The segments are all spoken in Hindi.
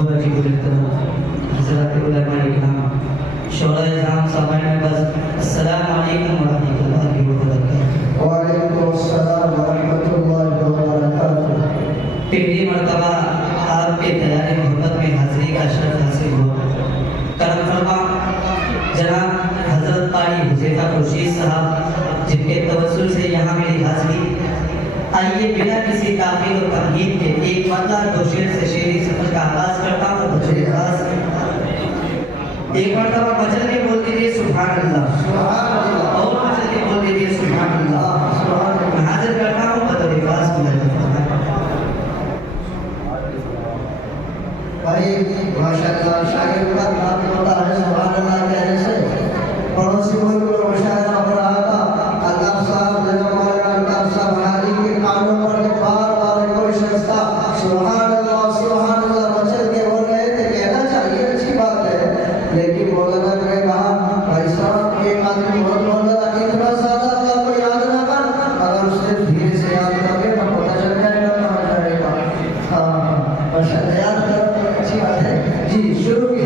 वाजिबुल इहतराम हज़रात उलमा इकराम शोराए जाम सामाइन में बस अस्सलामु अलैकुम व रहमतुल्लाहि व बरकातुहू। व अलैकुम अस्सलाम व रहमतुल्लाहि व बरकातुहू। पहली मर्तबा आपके दयारे मोहब्बत में हाजिरी का शर्फ हासिल हुआ। करम फरमा जनाब हजरत कारी हुज़ैफा खुर्शीद साहब जिनके तवज्जुह से यहाँ मेरी हाजिरी। आइए बिना किसी ताक़ीद और तमहीद के एक मतलब दो शेर से शेरी सफर का आगाज करता हूँ। एक मर्तबा मजल के बोल दीजिए सुभान अल्लाह, सुभान अल्लाह। और मजल के बोल दीजिए सुभान अल्लाह, सुभान अल्लाह। हाजिर करता हूँ बतौर रिवाज भाई माशाअल्लाह शागिर्द का नाम होता है सुभान अल्लाह कहने से। पड़ोसी मुल्क में मुशायरा हो रहा था। अल्लाह साहब जनाब मौलाना अल्ताफ साहब हाली के कानों पर के बार बार कोई शख्स था सुभान अल्लाह मचल के बोल रहे थे। कहना चाहिए अच्छी बात है, लेकिन मौलाना ने कहा भाई साहब एक आदमी बहुत मौलाना इतना ज्यादा अल्लाह को याद ना कर, अगर उसने धीरे से याद करें तो पता चल जाएगा कहाँ जाएगा। हाँ माशाअल्लाह याद कर अच्छी बात है जी। शुरू की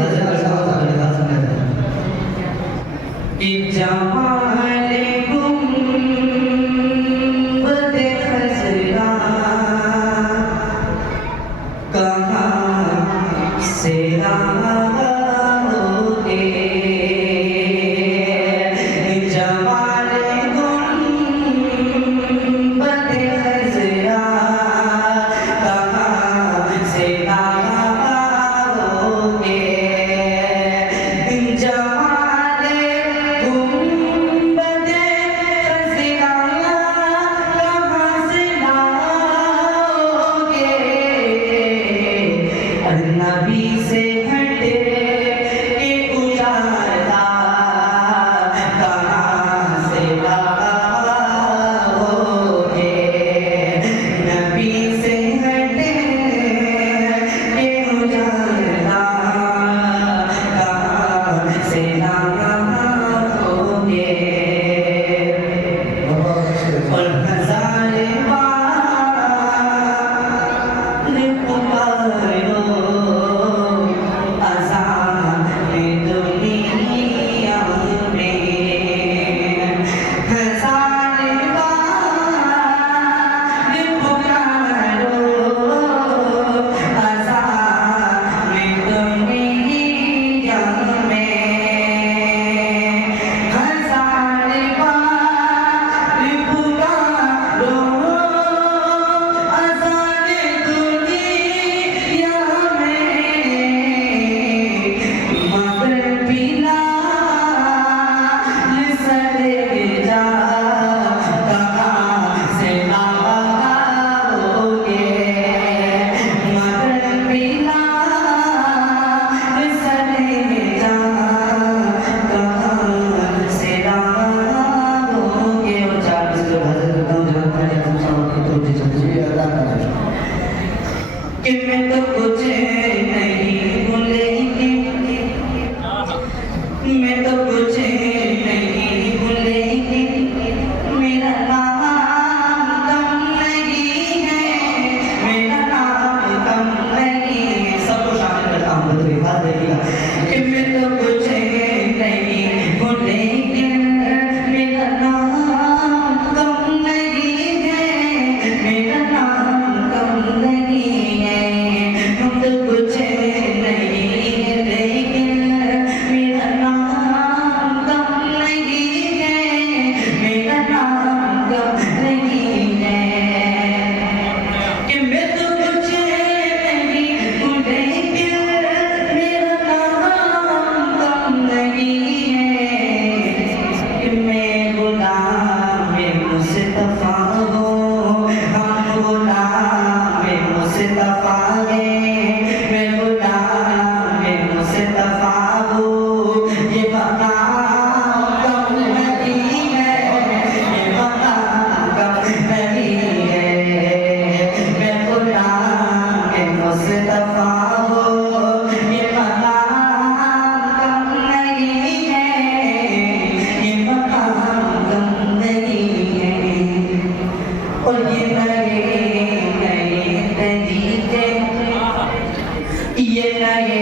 ये नए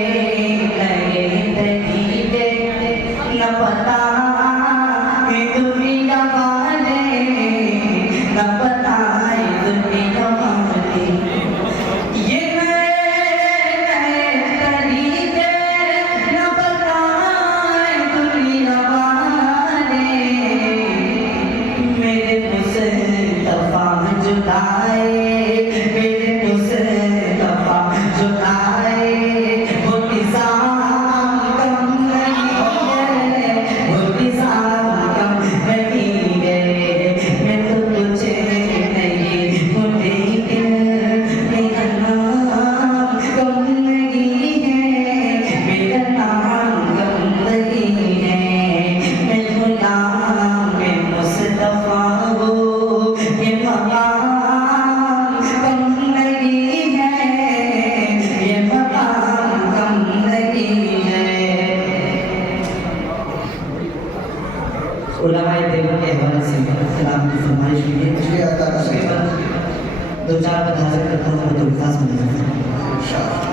नए तरीके न पता ये दुनिया वाले न पता ये दुनिया वाले ये नए नए तरीके न पता ये दुनिया वाले मेरे मुस्तफा जुदाए मेरे मुस्तफा जुदाए वो निज़ाम कम नहीं है वो निज़ाम कम नहीं है मैं तो तुझे नहीं भूलेंगे मेरा नाम कम नहीं है मेरा नाम कम नहीं है मैं गुलाम मैं मुस्तफा हूँ ये मकाम कम नहीं है ये मकाम कम नहीं है उलमाए देवबंद के हवाले से सलाम की फरमाइश हुई है जी अता उसके करें बाद दो चार बात हाजिर करता हूँ तो विकास मिल जाएगा इंशाअल्लाह।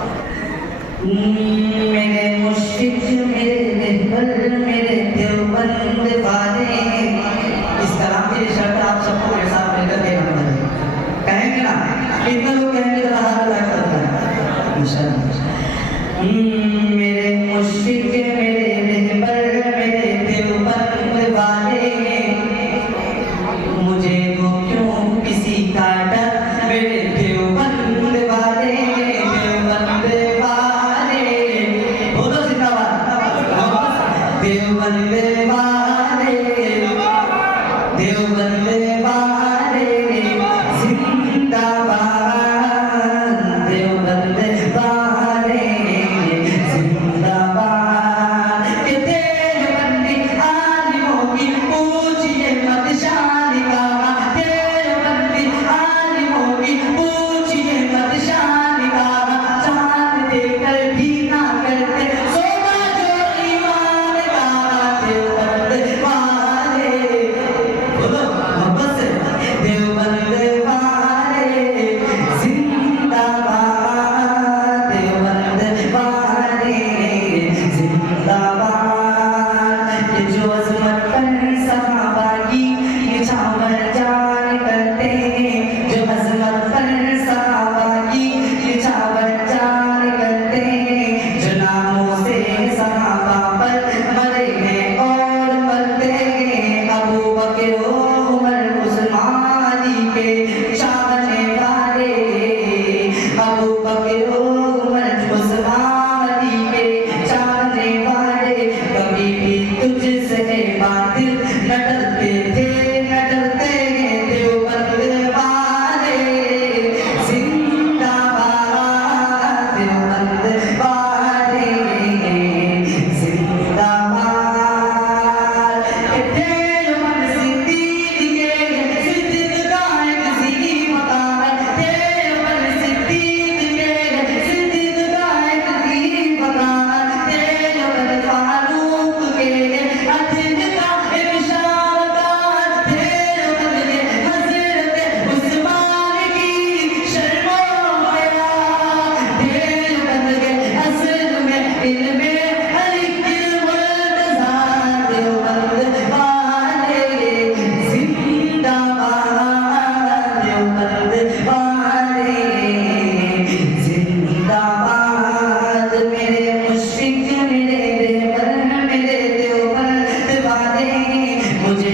मेरे मुश्किल मेरे रहबर मेरे देवबंद वाले इस कलाम की शर्त आप सबको मेरे साथ मिलकर देना पड़ेगा कहेंगे ना कितने लोग कहेंगे जरा हाथ लगा करता है इंशाअल्लाह मेरे मुश्किल मेरे रहबर मेरे देवबंद वाले मुझे वो क्यों किसी का डर मेरे देवबंद वाले बोलो जिंदाबाद देवबंद वाले देवबंद वाले जिंदाबाद देवबंद वाले जिंदाबाद ये देवबंदी आलिमों की पूछिए मत शान का देवबंदी आलिमों की पूछिए मत शान का चांद देकर भी ना करते सोना जो ईमान का देवबंद वाले बोलो मोहब्बत से देवबंद वाले जिंदाबाद देवबंद वाले जिंदाबाद ये जो अजमत पर सहाबा की निछावर जान करते हैं जो अजमत पर सहाबा की निछावर जान करते हैं जो नामों से सहाबा पर मरे हैं और मरते हैं अबू बकर उमर उस्मान अली के चाहने वाले अबू बकर उमर उस्मान अली के चाहने वाले कभी भी तुझसे बातिल न डरते थे न डरते हैं देवबंद वाले जिंदाबाद देवबंद वाले जिंदाबाद ये देवबंद सिद्दीक गाए किसी मकान देवबंद सिद्दीक गाए किसी मकान देवबंद फारूक के अदिल का इशारा देवबंद के हज़रत उस्मान की शर्मो हया देवबंद के असल में इल्मे अलिकिल मुर्तज़ा देवबंद वाले जिंदाबाद देवबंद वाले जिंदाबाद मेरे मुश्किल मेरे देवर मेरे देवबंद वाले मुझे